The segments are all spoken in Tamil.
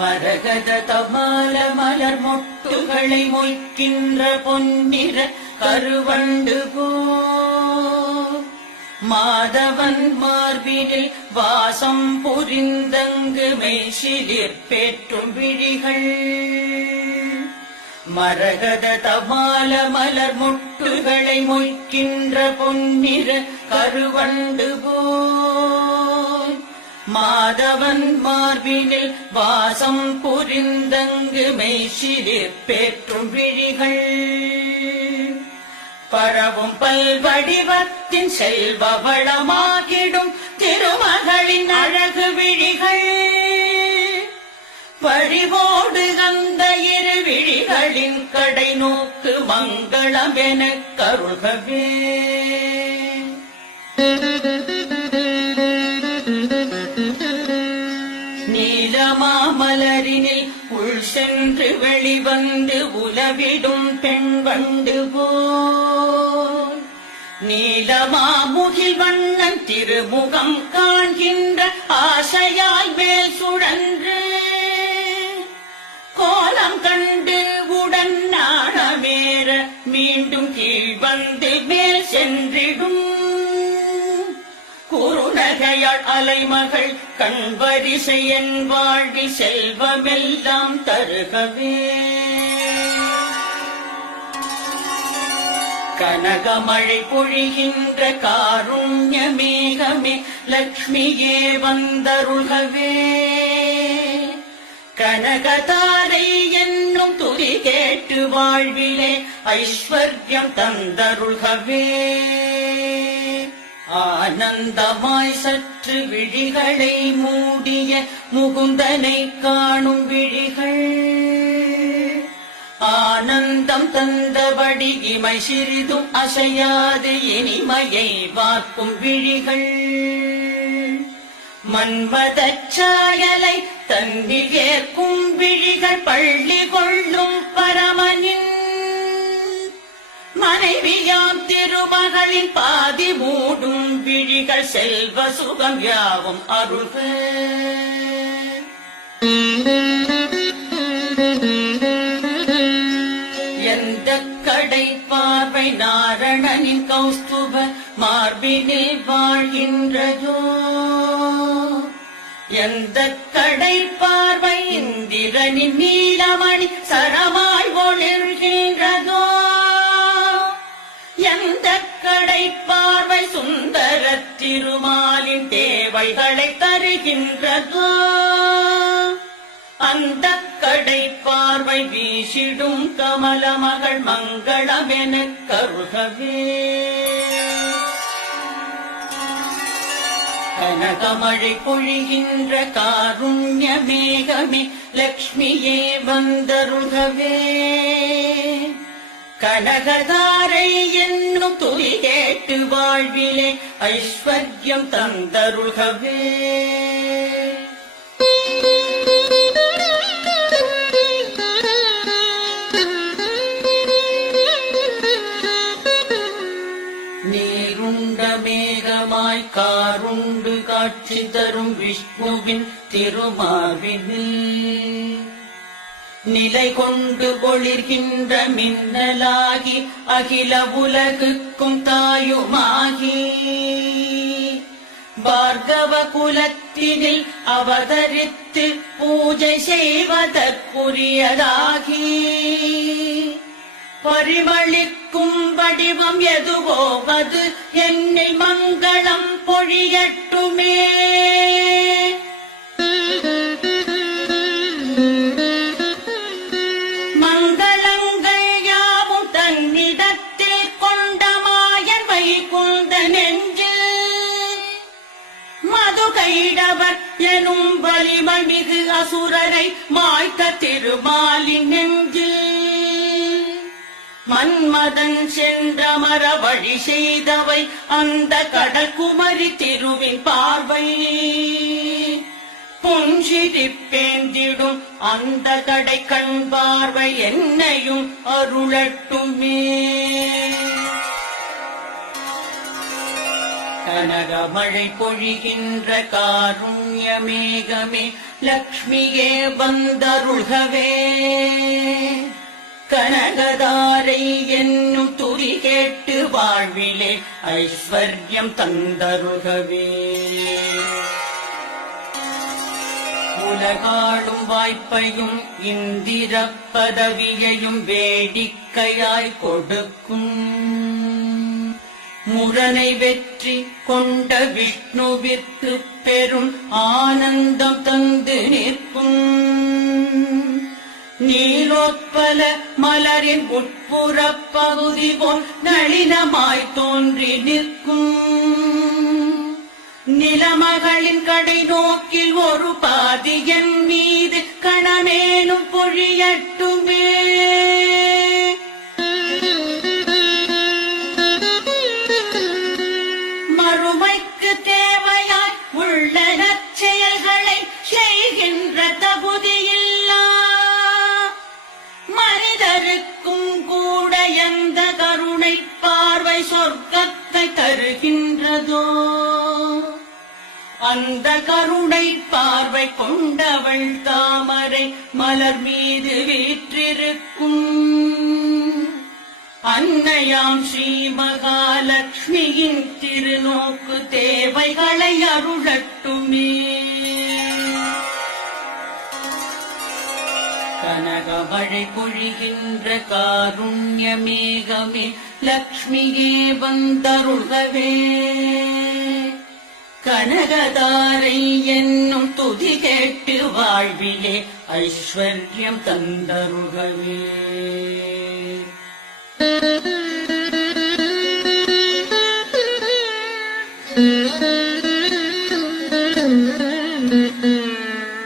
மரகத தமால மலர் மொட்டுகளை மொய்க்கின்ற பொன்னிற கருவண்டு மாதவன் மார்பினில் வாசம் புரிந்தங்கு மெய்சிலிர் பேற்றும் விழிகள் மரகத தமால மலர் மொட்டுகளை மொய்க்கின்ற பொன்னிற கருவண்டு மாதவன் மார்பினில் வாசம் புரிந்தங்கு மெய்சிலிர் பேற்றும் விழிகள் பரவும் பல்வடிவத்தின் செல்வ வளமாகிடும் திருமகளின் அழகு விழிகள் வழிவோடு அந்த இரு விழிகளின் கடை நோக்கு மங்களம் எனக் கருள்கவே நீலமாமலரினில் உள் சென்று வெளிவந்து உலவிடும் பெண் வண்டு போல் நீலமாமுகில் வண்ணன் திருமுகம் காண்கின்ற ஆசையால் மேல் சுழன்று கோலம் கண்டு உடன் நாணமேற மீண்டும் கீழ் வந்து மேல் சென்றிடும் குறுநகையாள் அலைமகள் கண்வரிசை என் வாழ்வில் செல்வமெல்லாம் தருகவே கனகமழை பொழிகின்ற காருண்ய மேகமே லக்ஷ்மியே வந்தருள்கவே கனகதாரை என்னும் துதி கேட்டு வாழ்விலே ஐஸ்வர்யம் தந்தருள்கவே ஆனந்தமாய் சற்று விழிகளை மூடிய முகுந்தனை காணும் விழிகள் ஆனந்தம் தந்தபடி இமை சிறிதும் அசையாது இனிமையை வார்க்கும் விழிகள் மன்மதச் சாயலை தன்னில் ஏற்கும் விழிகள் பள்ளி கொள்ளும் பரமனின் மனைவியாம் திருமகளின் பாதி மூடும் விழிகள் செல்வ சுகம் யாவும் அருள்க எந்த கடை பார்வை நாரணனின் கௌஸ்துப மார்பினில் வாழ்கின்றதோ எந்த கடை பார்வை இந்திரனின் நீலமணி சரமாய் ஒளிர்கின்றதோ எந்த கடை பார்வை சுந்தர திருமாலின் தேவைகளை தருகின்றதோ அந்த கடை பார்வை வீசிடும் கமல மகள் மங்களம் எனக் கருள்கவே கனகமழை பொழிகின்ற காருண்ய மேகமே லக்ஷ்மியே வந்தருள்கவே கனகதாரை என்னும் துதி கேட்டு வாழ்விலே ஐஸ்வர்யம் தந்தருள்கவே நீருண்ட மேகமாய் காருண்டு காட்சி தரும் விஷ்ணுவின் திருமார்பினில் நிலை கொண்டு ஒளிர்கின்ற மின்னலாகி அகில உலகுக்கும் தாயுமாகி பார்கவ குலத்தினில் அவதரித்து பூஜை செய்வதற்குரியதாகி பரிமளிக்கும் வடிவம் எதுவோ அது என்னில் மங்களம் பொழியட்டுமே கைடவர் எனும் வலிமை மிகு அசுரரை மாய்த்த திருமாலின் நெஞ்சில் மன்மதன் சென்றமர வழி செய்தவை அந்த கடல் குமரி திருவின் பார்வை புஞ்சிரிப்பேந்திடும் அந்த கடை கண் பார்வை என்னையும் அருளட்டுமே கனகமழை பொழிகின்ற காருண்யமேகமே லக்ஷ்மியே வந்தருள்கவே. கனகதாரை என்னும் துதி கேட்டு வாழ்விலே ஐஸ்வர்யம் தந்தருள்கவே. உலகாளும் வாய்ப்பையும் இந்திர பதவியையும் வேடிக்கையாய் கொடுக்கும் முரனை வெற்றி கொண்ட விஷ்ணுவிற்கு பெரும் ஆனந்தம் தந்து நிற்கும் நீலோத்பல மலரின் உட்புறப் பகுதி போல் நளினமாய் தோன்றி நிற்கும் நிலமகளின் கடை நோக்கில் ஒரு பாதி என் மீது கணமேனும் பொழியட்டுமே. மறுமைக்கு தேவையாய் உள்ள நற்செயல்களை செய்கின்ற தகுதியில்லா மனிதருக்கும் கூட எந்த கருணை பார்வை சொர்க்கத்தை தருகின்றதோ அந்த கருணை பார்வை கொண்டவள் தாமரை மலர் மீது வீற்றிருக்கும் அன்னையாம் ஸ்ரீ மகாலட்சுமியின் திருநோக்கு தேவைகளை அருளட்டுமே. கனகமழை பொழிகின்ற காருண்யமேகமே லக்ஷ்மியே வந்தருள்கவே. கனகதாரை என்னும் துதி கேட்டு வாழ்விலே ஐஸ்வர்யம் தந்தருள்கவே.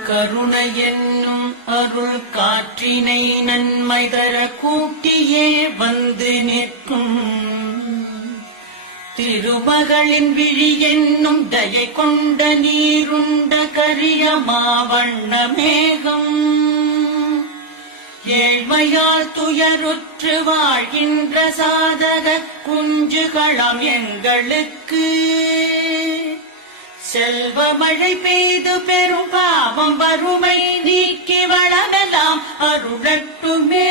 கருணை என்னும் அருள் காற்றினை நன்மை தர கூட்டியே வந்து நிற்கும் திருமகளின் விழி என்னும் தயை கொண்ட நீருண்ட கரிய மாவண்ண மேகம் ஏழ்மையால் துயருற்று வாழ்கின்ற சாதக குஞ்சுகளம் எங்களுக்கு செல்வ மழை பெய்து பெரும் பாவம் வறுமை நீக்கி வளமெல்லாம் அருளட்டுமே.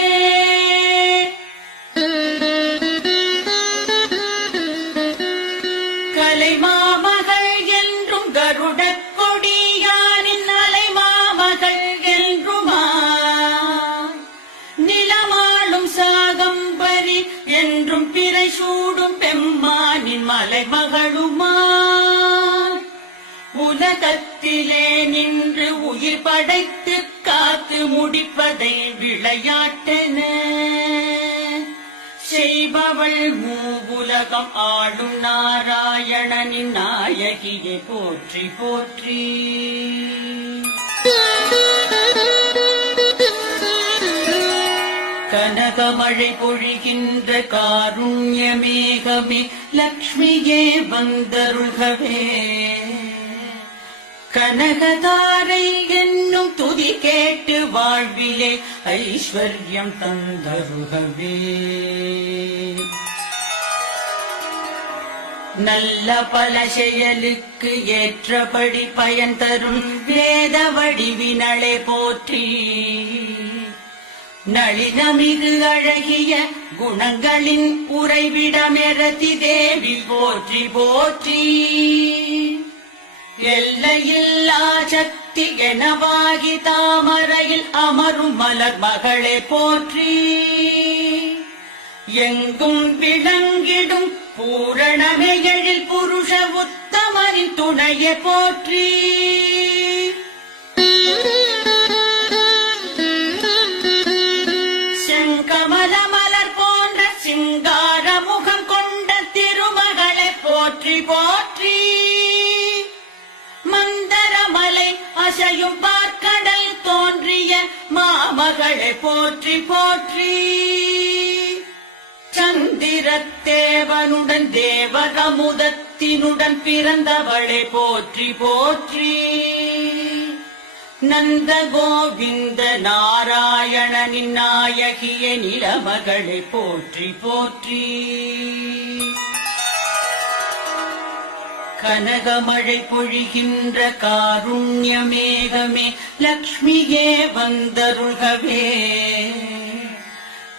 கலைமாமகள் என்றும் கருடக் கொடியானின் அலைமாமகள் என்றுமா நிலமாளும் சாகம்பரி என்றும் பிறை சூடும் பெம்மானின் மலைமகளுமா உலகத்திலே நின்று உயிர் படைத்து காத்து முடிப்பதை விளையாட்டென செய்பவள் மூவுலகம் ஆளும் நாராயணனின் நாயகியை போற்றி போற்றி. கனகமழை பொழிகின்ற காருண்யமேகமே லக்ஷ்மியே வந்தருள்கவே. கனகதாரை என்னும் துதி கேட்டு வாழ்விலே ஐஸ்வர்யம் தந்தருள்கவே. நல்ல பல செயலுக்கு ஏற்றபடி பயன் தரும் வேத வடிவினளே போற்றி. நளினமிகு அழகிய குணங்களின் உறைவிடமெரதி தேவி போற்றி போற்றி. எல்லையில்லா சக்தி எனவாகி தாமரையில் அமரும் மலர் மகளே போற்றி. எங்கும் விளங்கிடும் பூரணமே எழில் புருஷ உத்தமரின் துணையை போற்றி. செங்கமல மலர் போன்ற சிங்கார முகம் கொண்ட திருமகளை போற்றி போற்றி. மந்தரமலை அசையும் பார்க்கடல் தோன்றிய மாமகளை போற்றி போற்றி. சந்திரத்தேவனுடன் தேவகமுதத்தினுடன் பிறந்தவளை போற்றி போற்றி. நந்த கோவிந்த நாராயணனின் நாயகிய நிலமகளை போற்றி போற்றி. கனகமழை பொழிகின்ற காருண்ய மேகமே லக்ஷ்மியே வந்தருள்கவே.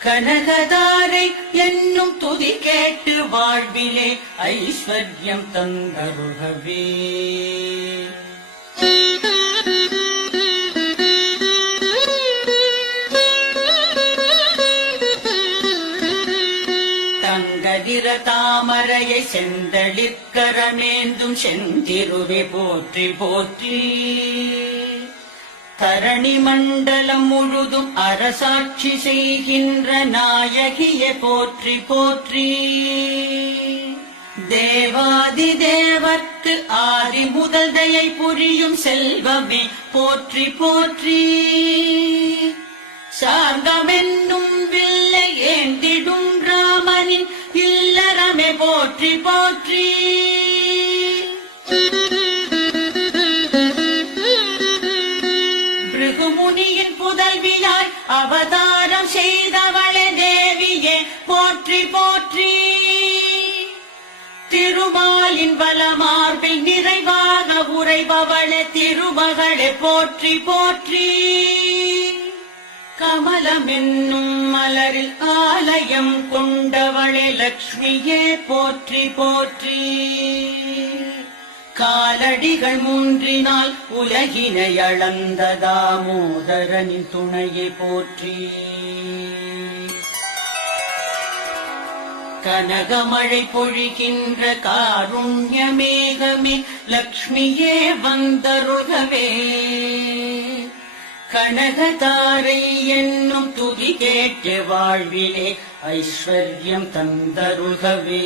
கனகதாரை என்னும் துதி கேட்டு வாழ்விலே ஐஸ்வர்யம் தந்தருள்கவே. தங்கதிர தாமரையை செந்தளிர்கரமேந்தும் செந்திருவே போற்றி போற்றி. தரணி மண்டலம் முழுதும் அரசாட்சி செய்கின்ற நாயகியை போற்றி போற்றி. தேவாதி தேவர்க்கு ஆதி முதல் தயை புரியும் செல்வமே போற்றி போற்றி. சார்கமென்னும் வில்லை ஏந்திடும் ராமனின் இல்லறமே போற்றி போற்றி. பிருகுமுனியின் புதல்வியாய் அவதாரம் செய்தவளே தேவியே போற்றி போற்றி. திருமாலின் வலமார்பில் நிறைவாக உரைபவளே திருமகளே போற்றி போற்றி. கமலமென்னும் மலரில் ஆலயம் கொண்டவளே லக்ஷ்மியே போற்றி போற்றி. காலடிகள் மூன்றினால் உலகினை அளந்த தாமோதரனின் துணையை போற்றி. கனகமழை பொழிகின்ற காருண்ய மேகமே லக்ஷ்மியே வந்தருள்கவே. கனகதாரை என்னும் துதி கேட்டு வாழ்விலே ஐஸ்வர்யம் தந்தருள்கவே.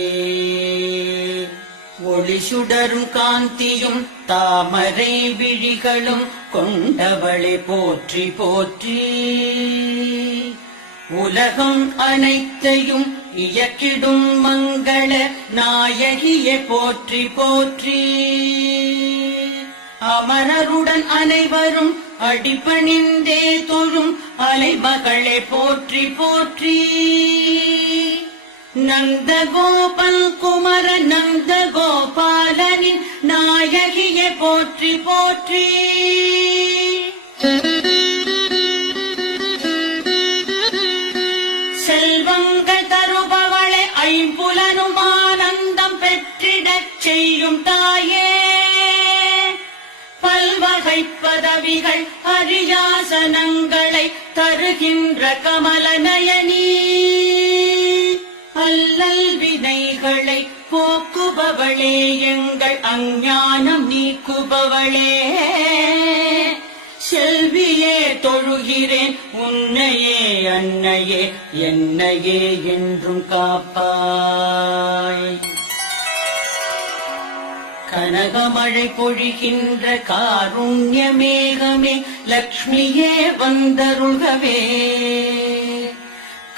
ஒளி சுடரும் காந்தியும் தாமரை விழிகளும் கொண்டவளே போற்றி போற்றி. உலகம் அனைத்தையும் இயக்கிடும் மங்கள நாயகியை போற்றி போற்றி. அமரருடன் அனைவரும் அடிபணிந்தே தொழும் அலைமகளே போற்றி போற்றி. நந்தகோபல் குமர நந்த கோபாலனின் நாயகியை போற்றி போற்றி. செல்வங்கள் தருபவளே ஐம்புலனும் ஆனந்தம் பெற்றிடச் செய்யும் தாயே. பல்வகை பதவிகள் அரியாசனங்களை தருகின்ற கமல நயனி. அல்லல் வினைகளை போக்குபவளே எங்கள் அஞ்ஞானம் நீக்குபவளே. செல்வியே தொழுகிறேன் உன்னையே அன்னையே என்னையே என்றும் காப்பாய். கனகமழை பொழிகின்ற காருண்ய மேகமே லக்ஷ்மியே வந்தருள்கவே.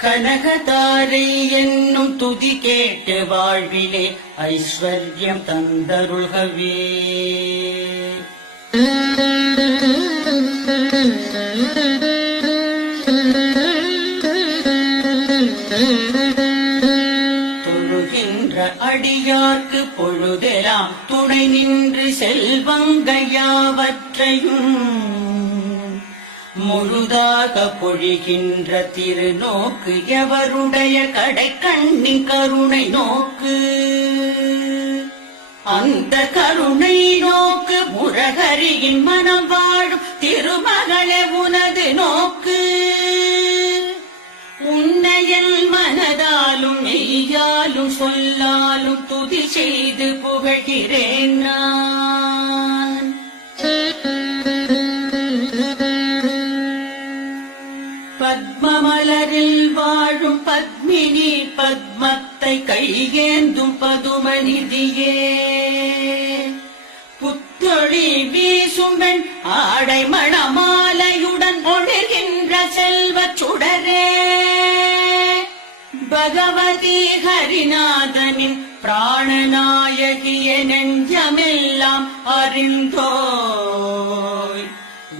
கனகதாரை என்னும் துதி கேட்டு வாழ்விலே ஐஸ்வர்யம் தந்தருள்கவே. தொழுகின்ற அடியார்க்கு பொழுதெல்லாம் துணை நின்று செல்வங்கள் யாவற்றையும் முழுதாக பொழிகின்ற திருநோக்கு எவருடைய கடை கண்ணின் கருணை நோக்கு. அந்த கருணை நோக்கு முரகரியின் மனம் வாழும் திருமகளே உனது நோக்கு. உன்னையல் மனதாலும் மெய்யாலும் சொல்லாலும் துதி செய்து புகழ்கிறேன் நான். பத்மமலரில் வாழும் பத்மினி பத்மத்தை கையேந்தும் பதுமநிதியே. புத்தொழி வீசும் பெண் ஆடை மணமாலையுடன் ஒழுகின்ற செல்வச் சுடரே. பகவதி ஹரிநாதனின் பிராணநாயகிய நெஞ்சமெல்லாம் அறிந்தோய்.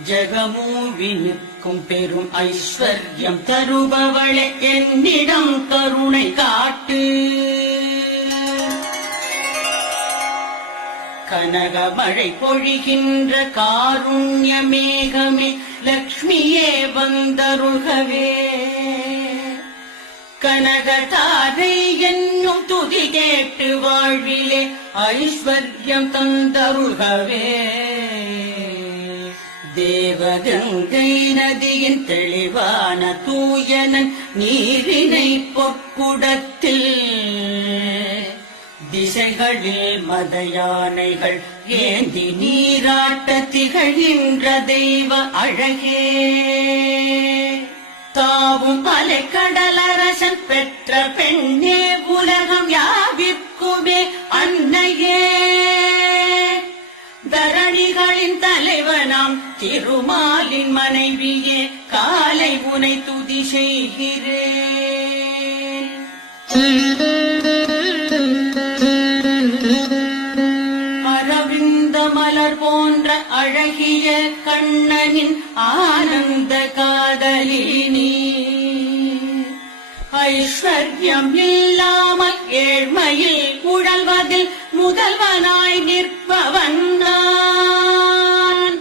ஜகமூவினுக்கும் பெரும் ஐஸ்வர்யம் தருபவளே என்னிடம் கருணை காட்டு. கனகமழை பொழிகின்ற காருண்ய மேகமே லக்ஷ்மியே வந்தருள்கவே. கனகதாரை என்னும் துதி கேட்டு வாழ்விலே ஐஸ்வர்யம் தந்தருள்கவே. தேவகங்கை நதியின் தெளிவான தூயனன் நீரினை பொற்குடத்தில் திசைகளில் மத யானைகள் ஏந்தி நீராட்ட திகழ்கின்ற தெய்வ அழகே. தாவும் அலைக்கடலரசன் பெற்ற பெண்ணே உலகம் யாவிற்குமே அன்னையே. தரணிகளின் தலைவனாம் திருமாலின் மனைவியே காலை உனை துதி செய்கிறேன். அரவிந்த மலர் போன்ற அழகிய கண்ணனின் ஆனந்த காதலினி. ஐஸ்வர்யம் இல்லாமல் ஏழ்மையில் உழல்வதில் முதல்வனாய் நிற்பவன் நான்.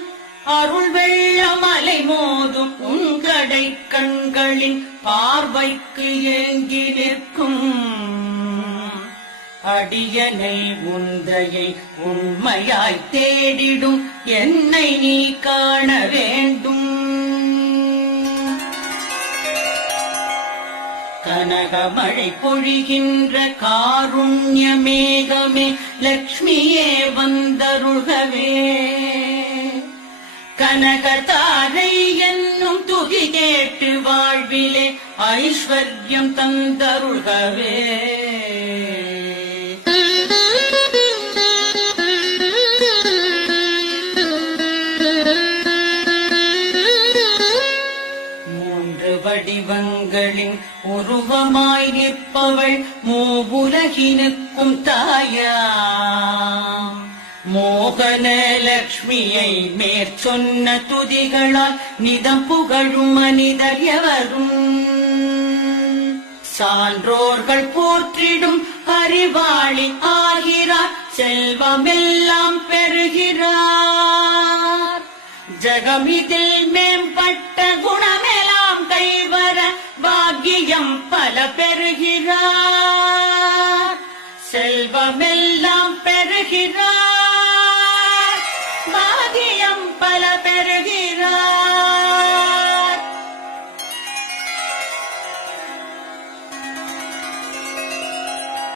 அருள் வெள்ள மலை மோதும் உங்கடை கண்களின் பார்வைக்கு ஏங்கி நிற்கும் அடியனை உந்தையை உண்மையாய் தேடிடும் என்னை நீ காண வேண்டும். கனகமழை பொழிகின்ற காருண்ய மேகமே லக்ஷ்மியே வந்தருள்கவே. கனகதாரை என்னும் துதி கேட்டு வாழ்விலே ஐஸ்வர்யம் தந்தருள்கவே. வடிவங்களின் உருவமாய் நிற்பவள் மூவுலகினுக்கும் தாயா. மோகன லக்ஷ்மியை மேற்சொன்ன துதிகளால் நிதம் புகழும் மனிதர் எவரும். சான்றோர்கள் போற்றிடும் அறிவாளி ஆகிறார், செல்வமெல்லாம் பெறுகிறார். ஜகமிதில் மேம்பட்ட குணமெல்லாம் கைவர பாக்கியம் பல பெறுகிறார். செல்வமெல்லாம் பெறுகிறார், பாக்கியம் பல பெறுகிறார்.